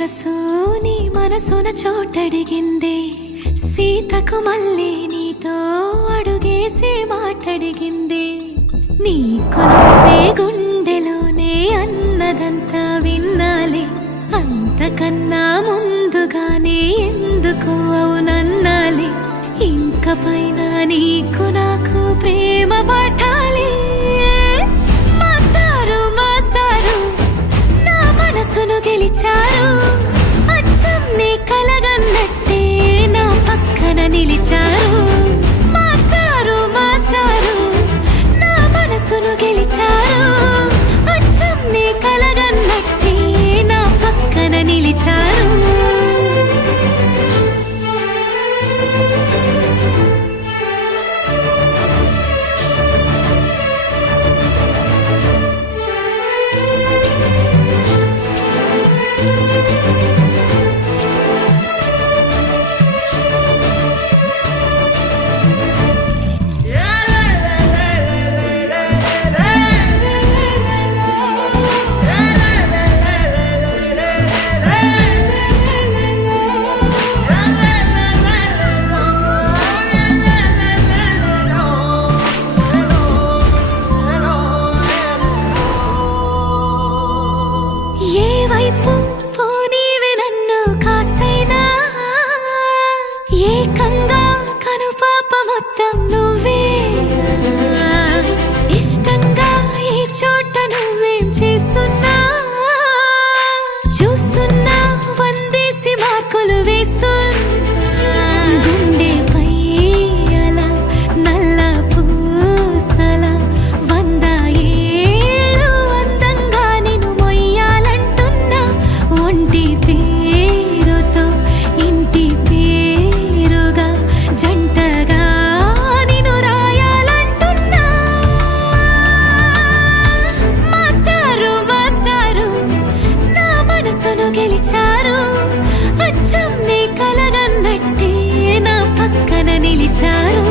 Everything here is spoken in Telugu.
మనసు నీ మనసున చోటడిగిందే, సీతకు మళ్ళీ నీతో అడుగేసి మాటడిగిందే. నీకు నువ్వే గుండెలోనే అన్నదంతా విన్నాలే, అంతకన్నా ముందుగానే ఎందుకు అవునన్నాలే. ఇంక పైన నీకు నాకు ప్రేమ పాఠాలే. మాస్టారు మాస్టారు నా మనసును గెలిచారు, అచ్చం నీ కలగన్నట్టే నా పక్కన నిలిచారు. మాస్టారు మాస్టారు నా మనసును గెలిచారు, అచ్చం నీ కలగన్నట్టే నా పక్కన నిలిచారు. ఏ వైపు పోనీవి నన్ను కాస్తైనా, ఏకంగా కనుపాప మొత్తం నువ్వేనా. ఇష్టంగా ఈ చోట నువ్వేం చేస్తున్నా, చూస్తున్నా వందేసి మార్కులు వేస్తున్నా. గుండెపై అలా నల్ల పూసల 100 ఏళ్ళు అందంగా నిన్ను మొయ్యాలంటున్నా. ఒంటి పేరుతో ఇంటి పేరుగా జంటగా నిన్ను రాయాలంటున్నా. మాస్టారు మాస్టారు నా మనసును గెలిచారు, అచ్చం నీ కలగన్నట్టే నా పక్కన నిలిచారు.